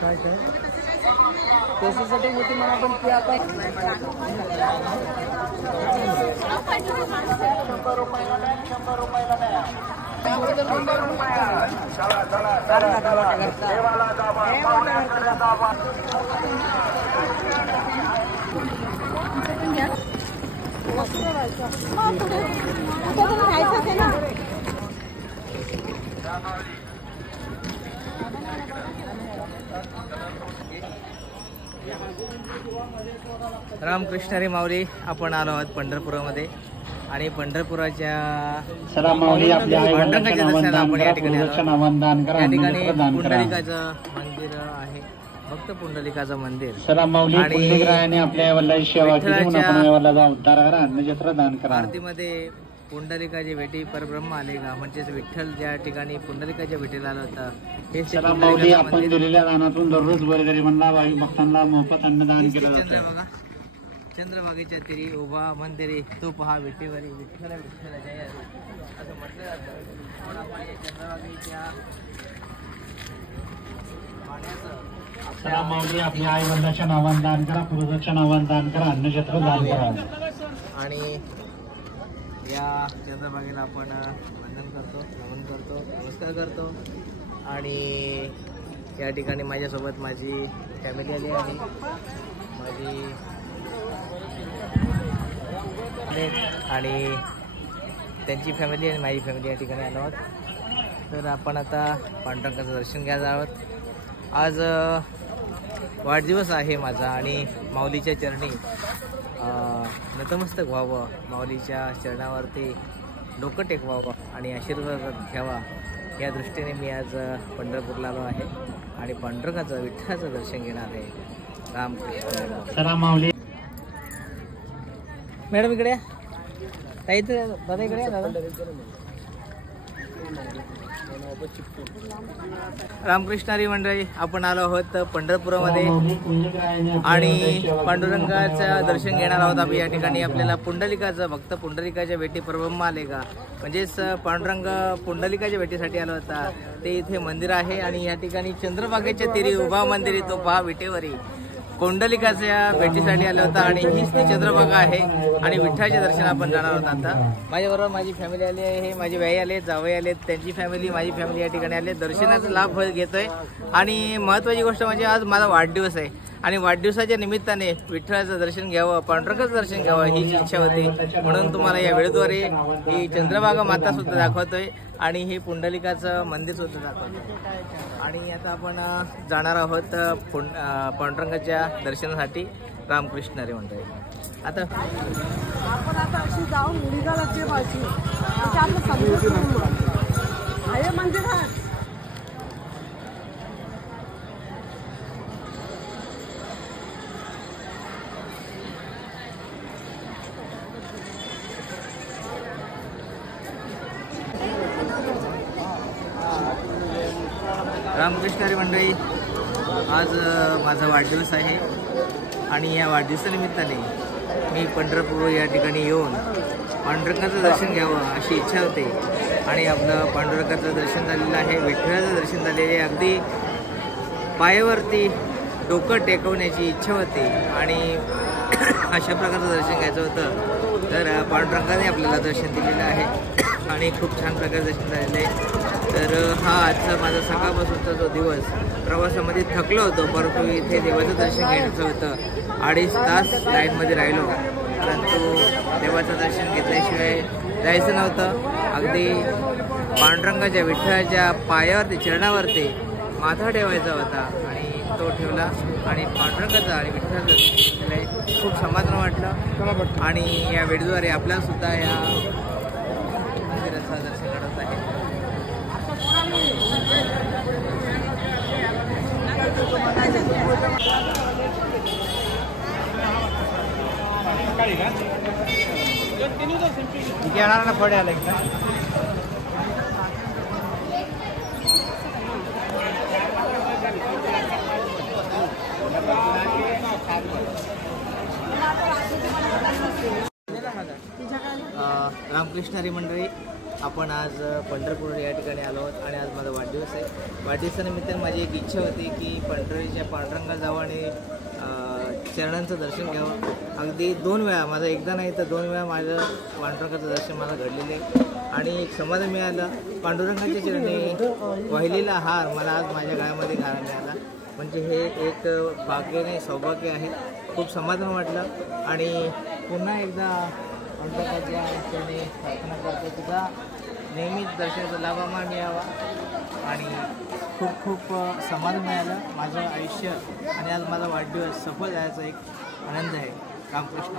काय काय त्याच्यासाठी मोठी म्हणा पण ती आता 100 रुपयाला द्या 100 रुपयाला द्या देवाला दाबा पाहुण्याकडे दाबा रामकृष्ण हरी माऊली. आपण आलो आहोत पंढरपुरामध्ये आणि पंढरपुराच्या पांडुरंगाच्या दर्शनाला आपण या ठिकाणी आलो. या ठिकाणी पुंडलिकाचं मंदिर आहे, भक्त पुंडलिकाचं मंदिर आणि आपल्या आरतीमध्ये पुंडलिकाची भेटी परब्रह्म आले का, म्हणजेच विठ्ठल ज्या ठिकाणी पुंडलिकाच्या भेटीला आला होता हे आपण दिलेल्या दानातून दररोज गोरगरिबांना भक्तांना मोफत अन्नदान केलं जातं. चंद्रभागेच्या तिरी उभा मंदिरी तो पहा विठेवरी विठ्ठल विठ्ठल जय असं म्हटलं जातं. चंद्रभागेच्या पाण्याचं आपल्या आई वडिलांच्या नावाने दान करा, पूर्वजांच्या नावाने दान करा, अन्नछत्र दान करा. आणि या चंद्रभागेला आपण वंदन करतो, नमन करतो, नमस्कार करतो. आणि या ठिकाणी माझ्यासोबत माझी फॅमिली आली आहे, माझी आणि त्यांची फॅमिली आणि माझी फॅमिली या ठिकाणी आलो आहोत. तर आपण आता पांडुरंगाचं दर्शन घ्यायला आहोत. आज वाढदिवस आहे माझा आणि माऊलीच्या चरणी नतमस्तक व्हावं, माऊलीच्या चरणावरती डोकं टेकवावं आणि आशीर्वाद घ्यावा या दृष्टीने मी आज पंढरपूरला आलो आहे आणि पांडुरंगाचं विठ्ठलाचं दर्शन घेणार आहे. रामकृष्ण. मॅडम इकडे या, ताई दादा इकडे या दादा. रामकृष्णारी मंडळी, आपण आलो आहोत पंढरपुरामध्ये आणि पांडुरंगाचं दर्शन घेणार आहोत आम्ही. या ठिकाणी आपल्याला पुंडलिकाचं भक्त पुंडलिकाच्या भेटी परब्रह्म आले का, म्हणजेच पांडुरंग पुंडलिकाच्या भेटीसाठी आला होता ते इथे मंदिर आहे. आणि या ठिकाणी चंद्रभागेच्या तिरी उभा मंदिर तो पहा विटेवरी पुंडलिकाच्या भेटीसाठी आला होता आणि हीच ती चंद्रभागा आहे. आणि विठ्ठलाचे दर्शन आपण जाणार आहोत. आता माझ्याबरोबर माझी फॅमिली आली आहे, माझे भाई आले, जावई आले, त्यांची फॅमिली, माझी फॅमिली या ठिकाणी आले. दर्शनाचा लाभ घेतोय आणि महत्त्वाची गोष्ट म्हणजे आज माझा वाढदिवस आहे आणि वाढदिवसाच्या निमित्ताने विठ्ठलाचं दर्शन घ्यावं, पांडुरंगाचं दर्शन घ्यावं ही इच्छा होती. म्हणून तुम्हाला या व्हिडिओद्वारे ही चंद्रभागा माता सुद्धा दाखवतोय आणि हे पुंडलिकाचं मंदिर सुद्धा दाखवतोय. आणि आता आपण जाणार आहोत पांडुरंगाच्या दर्शनासाठी. रामकृष्ण हरी मंडळी. आता आपण अशी जाऊन निघाला ते पाहिजे आपलं समजून आहे मंदिर आहे. रामकृष्ण हरी मंडळी, आज माझा वाढदिवस आहे आणि या वाढदिवसानिमित्ताने मी पंढरपूर या ठिकाणी येऊन पांडुरंगाचं दर्शन घ्यावं अशी इच्छा होते. आणि आपलं पांडुरंगाचं दर्शन झालेलं आहे, विठ्ठलाचं दर्शन झालेलं आहे. अगदी पायावरती डोकं टेकवण्याची इच्छा होती आणि अशा प्रकारचं दर्शन घ्यायचं होतं. तर पांडुरंगाने आपल्याला दर्शन दिलेलं आहे आणि खूप छान प्रकारे दर्शन झालेलं आहे. तर हा आजचा माझा सकाळपासूनचा जो दिवस, प्रवासामध्ये थकलो होतो परंतु इथे देवाचं दर्शन घ्यायचं होतं. 2.5 तास लाईनमध्ये राहिलो परंतु देवाचं दर्शन घेतल्याशिवाय जायचं नव्हतं. अगदी पांडुरंगाच्या विठ्ठलाच्या पायावरती चरणावरती माथा ठेवायचा होता आणि तो ठेवला आणि पांडुरंगाचं आणि विठ्ठलाचं दर्शन घेतलं. खूप समाधान वाटलं आणि या व्हिडिओद्वारे आपल्याला सुद्धा या मंदिराचं दर्शन घडवत आहे. येणार ना फळे आला एकदा. रामकृष्ण हरी मंडळी, आपण आज पंढरपूर या ठिकाणी आलो आहोत आणि आज माझा वाढदिवस आहे. वाढदिवसानिमित्त माझी एक इच्छा होती की पंढरीच्या पांडुरंगाला जावं आणि चरणांचं दर्शन घ्यावं. अगदी 2 वेळा, माझं एकदा नाही तर 2 वेळा माझं पांडुरंगाचं दर्शन मला घडलेलं आहे आणि एक समाधान मिळालं. पांडुरंगाच्या चरणी वाहिलेला हार मला आज माझ्या गळ्यामध्ये घालायला मिळाला, म्हणजे हे एक भाग्य नाही सौभाग्य आहे. खूप समाधान वाटलं आणि पुन्हा एकदा पांडुरंगाच्या चरणी प्रार्थना करतो तुझा नेहमीच दर्शनाचा लाभ आम्हाला मिळावा आणि खूप खूप समाधान मिळालं. माझं आयुष्य आणि आज माझा वाढदिवस सफल जायचा एक आनंद आहे. रामकृष्ण.